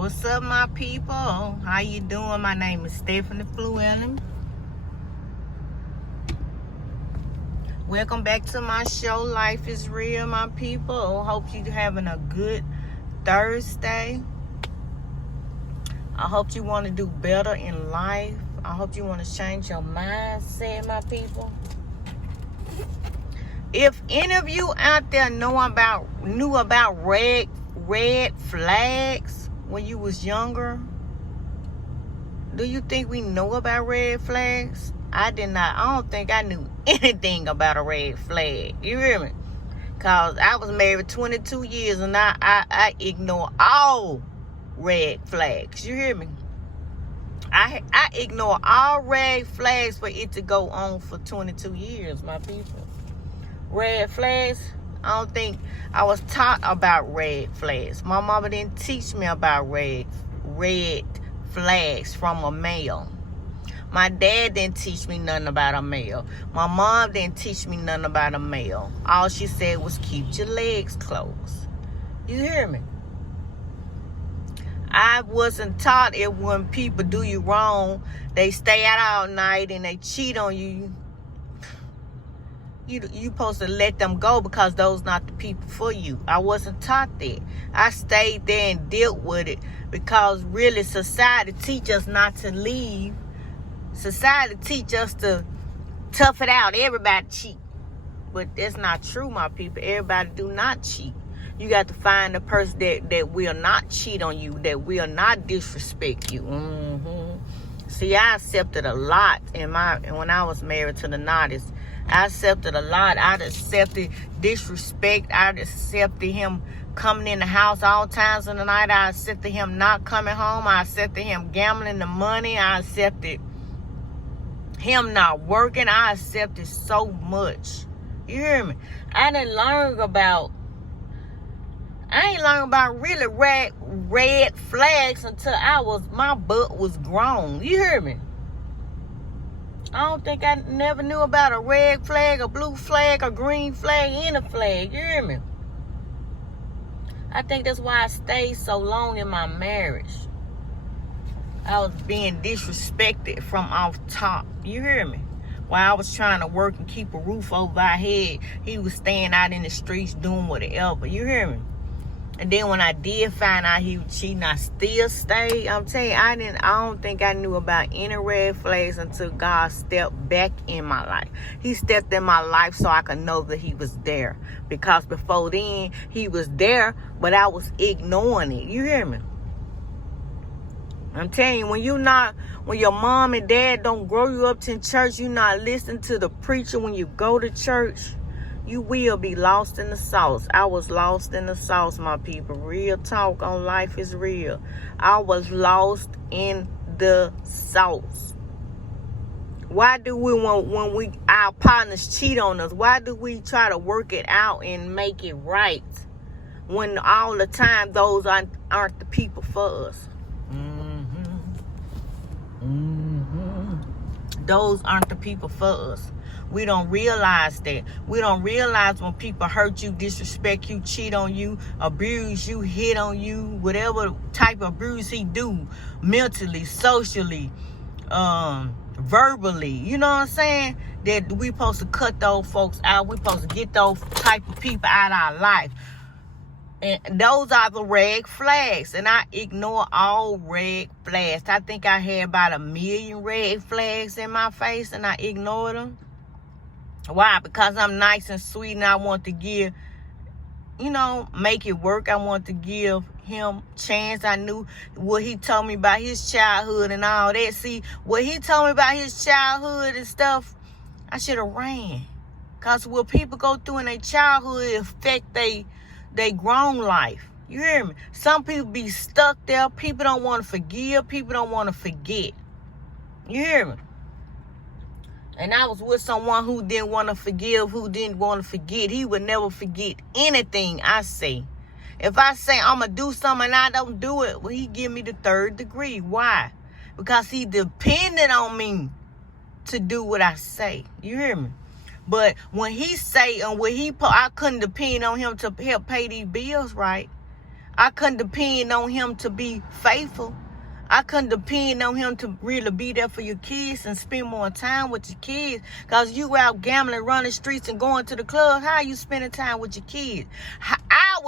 What's up, my people? How you doing? My name is Stephanie Fluellen. Welcome back to my show, Life is Real, my people. Hope you having a good Thursday. I hope you want to do better in life. I hope you want to change your mindset, my people. If any of you out there knew about red flags when you was younger, do you think we know about red flags? I did not. I don't think I knew anything about a red flag. You hear me? Because I was married 22 years and I ignore all red flags. You hear me? I ignore all red flags for it to go on for 22 years, my people. Red flags, I don't think I was taught about red flags. My mama didn't teach me about red flags from a male. My dad didn't teach me nothing about a male. My mom didn't teach me nothing about a male. All she said was keep your legs closed. You hear me? I wasn't taught it when people do you wrong, they stay out all night and they cheat on you. You supposed to let them go because those not the people for you. I wasn't taught that. I stayed there and dealt with it because really society teach us not to leave. Society teach us to tough it out. Everybody cheat. But that's not true, my people. Everybody do not cheat. You got to find a person that will not cheat on you, that will not disrespect you. See, I accepted a lot when I was married to the Narcissist. I accepted a lot. I accepted disrespect. I accepted him coming in the house all times of the night. I accepted him not coming home. I accepted him gambling the money. I accepted him not working. I accepted so much. You hear me? I ain't learned about really red flags until my butt was grown. You hear me? I don't think I never knew about a red flag, a blue flag, a green flag, any flag. You hear me? I think that's why I stayed so long in my marriage. I was being disrespected from off top. You hear me? While I was trying to work and keep a roof over our head, he was staying out in the streets doing whatever. You hear me? And then when I did find out he was cheating, I still stayed. I'm telling you, I don't think I knew about any red flags until God stepped back in my life. He stepped in my life so I could know that he was there. Because before then, he was there, but I was ignoring it. You hear me? I'm telling you, when your mom and dad don't grow you up in church, you not listening to the preacher when you go to church, you will be lost in the sauce. I was lost in the sauce, my people. Real talk on Life is Real. I was lost in the sauce. Why do we when our partners cheat on us? Why do we try to work it out and make it right when all the time those aren't the people for us? Those aren't the people for us. We don't realize that. We don't realize when people hurt you, disrespect you, cheat on you, abuse you, hit on you, whatever type of abuse he do, mentally, socially, verbally. You know what I'm saying? That we supposed to cut those folks out. We supposed to get those type of people out of our life. And those are the red flags. And I ignore all red flags. I think I had about 1 million red flags in my face and I ignored them. Why? Because I'm nice and sweet and I want to give, make it work. I want to give him chance. I knew what he told me about his childhood and all that. See, what he told me about his childhood and stuff, I should have ran. Because what people go through in their childhood affect they grown life. You hear me? Some people be stuck there. People don't want to forgive. People don't want to forget. You hear me? And I was with someone who didn't want to forgive, who didn't want to forget. He would never forget anything I say. If I say I'm going to do something and I don't do it, well, he give me the 3rd degree. Why? Because he depended on me to do what I say. You hear me? But when he say and when I couldn't depend on him to help pay these bills right. I couldn't depend on him to be faithful. I couldn't depend on him to really be there for your kids and spend more time with your kids. Because you out gambling, running streets, and going to the club. How are you spending time with your kids? I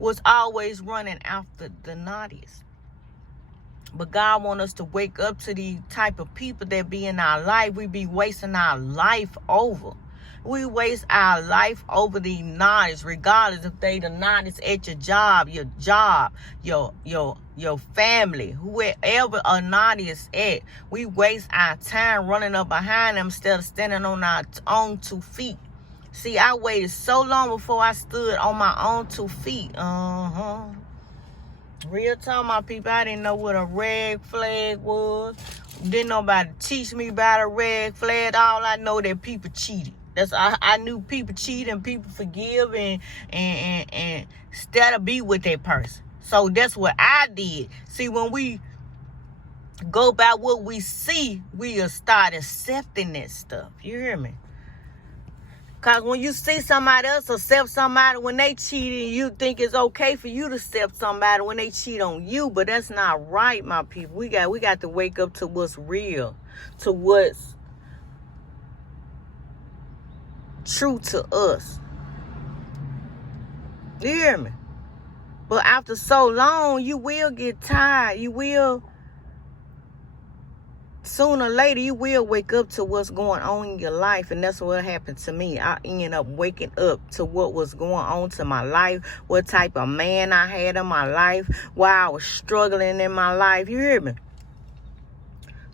was always running after the naughtiest. But God wants us to wake up to the type of people that be in our life. We be wasting our life over. We waste our life over the naughties, regardless if they the naughties at your job, your family, whoever a naughty is at. We waste our time running up behind them instead of standing on our own 2 feet. See, I waited so long before I stood on my own 2 feet. Real talk, my people. I didn't know what a red flag was. Didn't nobody teach me about a red flag. All I know that people cheated. I knew people cheat and people forgive and instead of be with that person. So that's what I did. See, when we go by what we see, we'll start accepting that stuff. You hear me? Because when you see somebody else accept somebody when they cheated, you think it's okay for you to accept somebody when they cheat on you. But that's not right, my people. We got to wake up to what's real, to what's true to us. You hear me? But after so long, you will get tired. You will, sooner or later, you will wake up to what's going on in your life. And that's what happened to me. I ended up waking up to what was going on to my life, what type of man I had in my life, why I was struggling in my life. You hear me?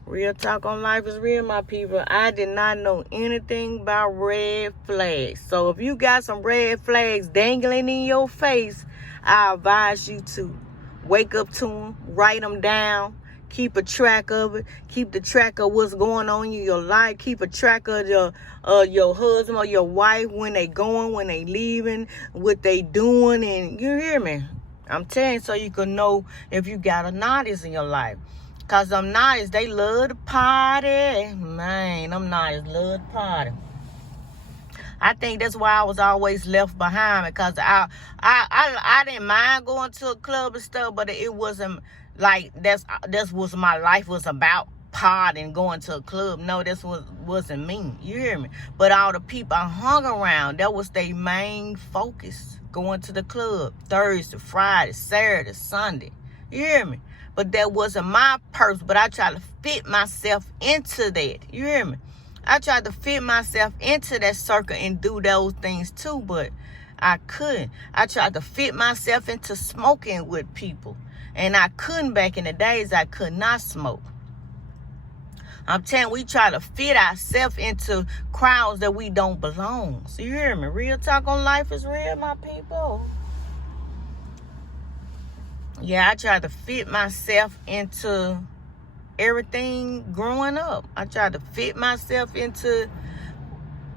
Real talk on life is real, my people. I did not know anything about red flags. So if you got some red flags dangling in your face, I advise you to wake up to them, write them down, keep a track of it, keep the track of what's going on in your life, keep a track of your husband or your wife, when they going, when they leaving, what they doing, and you hear me? I'm telling you, so you can know if you got a naughties in your life. Because them naughties, they love to party. Man, them naughties love to party. I think that's why I was always left behind, because I didn't mind going to a club and stuff, but it wasn't like that's what my life was about, partying, going to a club. No, this wasn't me. You hear me? But all the people I hung around, that was their main focus, going to the club Thursday, Friday, Saturday, Sunday. You hear me? But that wasn't my purpose. But I tried to fit myself into that. You hear me? I tried to fit myself into that circle and do those things too, but I couldn't. I tried to fit myself into smoking with people, and I couldn't. Back in the days, I could not smoke. I'm telling you, we try to fit ourselves into crowds that we don't belong. So you hear me? Real talk on life is real, my people. Yeah, I tried to fit myself into everything growing up. I tried to fit myself into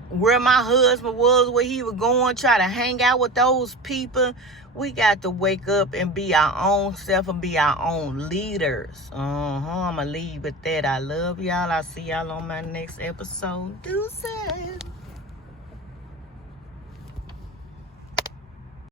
where my husband was, where he was going, try to hang out with those people. We got to wake up and be our own self and be our own leaders. I'm going to leave with that. I love y'all. I'll see y'all on my next episode. Deuces.